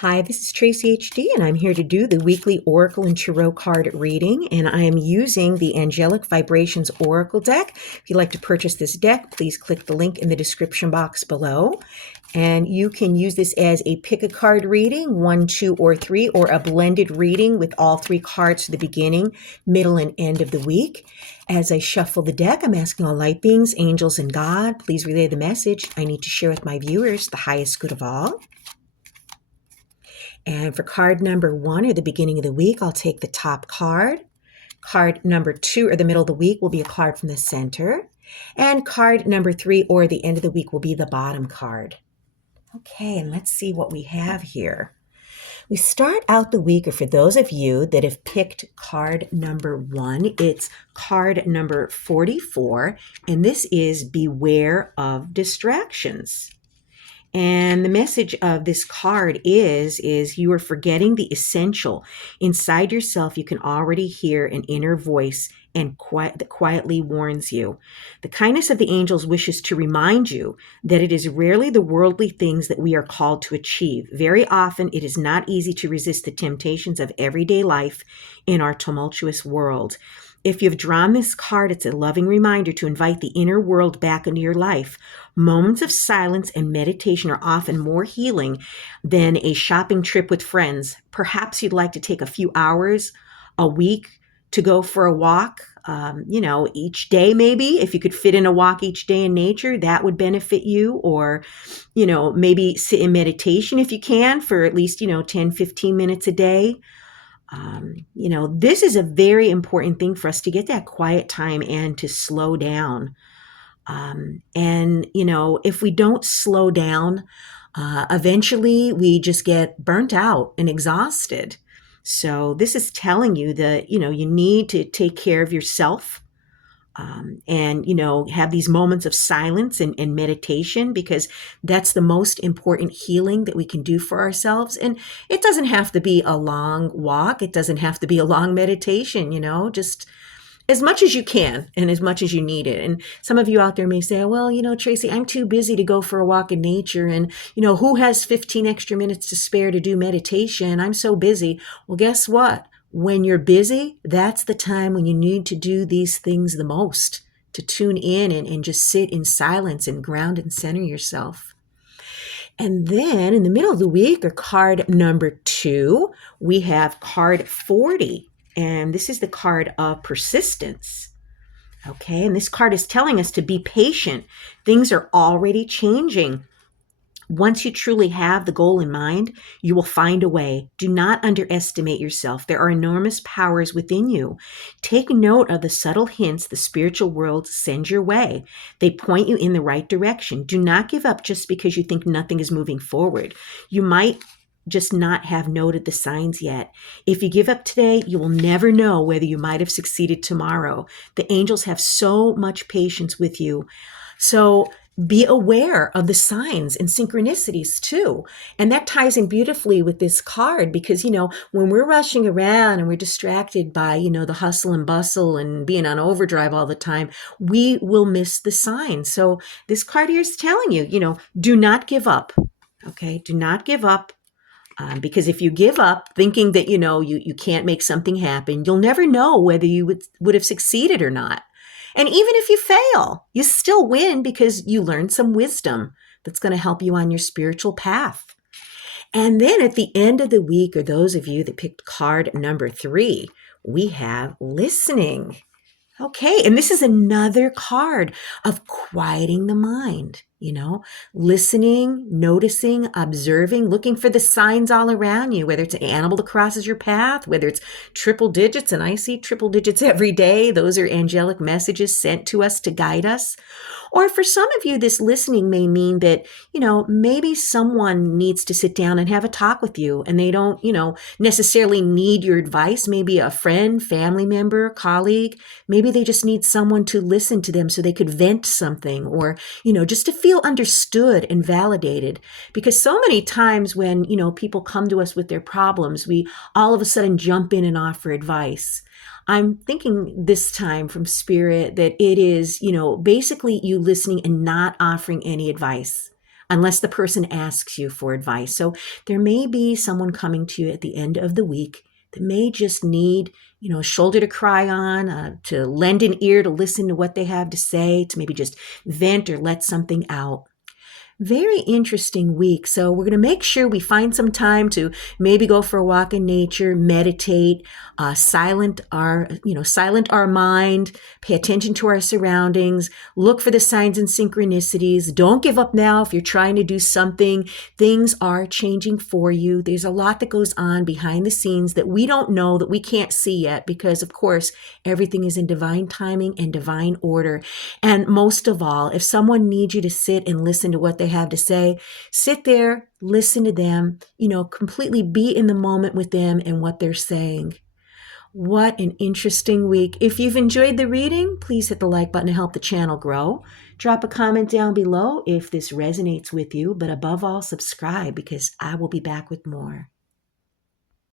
Hi, this is Tracy HD, and I'm here to do the weekly Oracle and Tarot card reading. And I am using the Angelic Vibrations Oracle deck. If you'd like to purchase this deck, please click the link in the description box below. And you can use this as a pick a card reading, 1, 2, or 3, or a blended reading with all 3 cards for the beginning, middle, and end of the week. As I shuffle the deck, I'm asking all light beings, angels, and God, please relay the message I need to share with my viewers, the highest good of all. And for card number 1, or the beginning of the week, I'll take the top card. Card number 2, or the middle of the week, will be a card from the center. And card number 3, or the end of the week, will be the bottom card. Okay, and let's see what we have here. We start out the week, or for those of you that have picked card number 1, it's card number 44, and this is Beware of Distractions. And the message of this card is you are forgetting the essential. Inside yourself, you can already hear an inner voice and that quietly warns you. The kindness of the angels wishes to remind you that it is rarely the worldly things that we are called to achieve. Very often, it is not easy to resist the temptations of everyday life in our tumultuous world. If you've drawn this card, it's a loving reminder to invite the inner world back into your life. Moments of silence and meditation are often more healing than a shopping trip with friends. Perhaps you'd like to take a few hours a week to go for a walk, each day maybe. If you could fit in a walk each day in nature, that would benefit you. Or, maybe sit in meditation if you can for at least, 10, 15 minutes a day. This is a very important thing for us to get that quiet time and to slow down. If we don't slow down, eventually we just get burnt out and exhausted. So this is telling you that, you need to take care of yourself. Have these moments of silence and meditation, because that's the most important healing that we can do for ourselves. And it doesn't have to be a long walk. It doesn't have to be a long meditation, just as much as you can and as much as you need it. And some of you out there may say, well, Tracy, I'm too busy to go for a walk in nature. And, who has 15 extra minutes to spare to do meditation? I'm so busy. Well, guess what? When you're busy, that's the time when you need to do these things the most, to tune in and just sit in silence and ground and center yourself. And then in the middle of the week, or card number 2, we have card 40. And this is the card of persistence. Okay, and this card is telling us to be patient. Things are already changing. Once you truly have the goal in mind, you will find a way. Do not underestimate yourself. There are enormous powers within you. Take note of the subtle hints the spiritual world sends your way. They point you in the right direction. Do not give up just because you think nothing is moving forward. You might just not have noted the signs yet. If you give up today, you will never know whether you might have succeeded tomorrow. The angels have so much patience with you. So be aware of the signs and synchronicities too. And that ties in beautifully with this card, because, when we're rushing around and we're distracted by, the hustle and bustle and being on overdrive all the time, we will miss the signs. So this card here is telling you, do not give up. Okay. Do not give up. Because if you give up thinking that, you can't make something happen, you'll never know whether you would have succeeded or not. And even if you fail, you still win because you learned some wisdom that's going to help you on your spiritual path. And then at the end of the week, or those of you that picked card number 3, we have listening. Okay, and this is another card of quieting the mind, listening, noticing, observing, looking for the signs all around you, whether it's an animal that crosses your path, whether it's triple digits, and I see triple digits every day. Those are angelic messages sent to us to guide us. Or for some of you, this listening may mean that, maybe someone needs to sit down and have a talk with you, and they don't, necessarily need your advice. Maybe a friend, family member, colleague. Maybe they just need someone to listen to them so they could vent something, or, just to feel understood and validated. Because so many times when, people come to us with their problems, we all of a sudden jump in and offer advice. I'm thinking this time from Spirit that it is, basically you listening and not offering any advice. unless the person asks you for advice. So there may be someone coming to you at the end of the week that may just need, a shoulder to cry on, to lend an ear to listen to what they have to say, to maybe just vent or let something out. Very interesting week. So we're going to make sure we find some time to maybe go for a walk in nature, meditate, silent our mind, pay attention to our surroundings, look for the signs and synchronicities. Don't give up now if you're trying to do something. Things are changing for you. There's a lot that goes on behind the scenes that we don't know, that we can't see yet, because of course, everything is in divine timing and divine order. And most of all, if someone needs you to sit and listen to what they have to say, sit there, listen to them, completely be in the moment with them and what they're saying. What an interesting week. If you've enjoyed the reading, please hit the like button to help the channel grow. Drop a comment down below if this resonates with you, but above all, subscribe, because I will be back with more.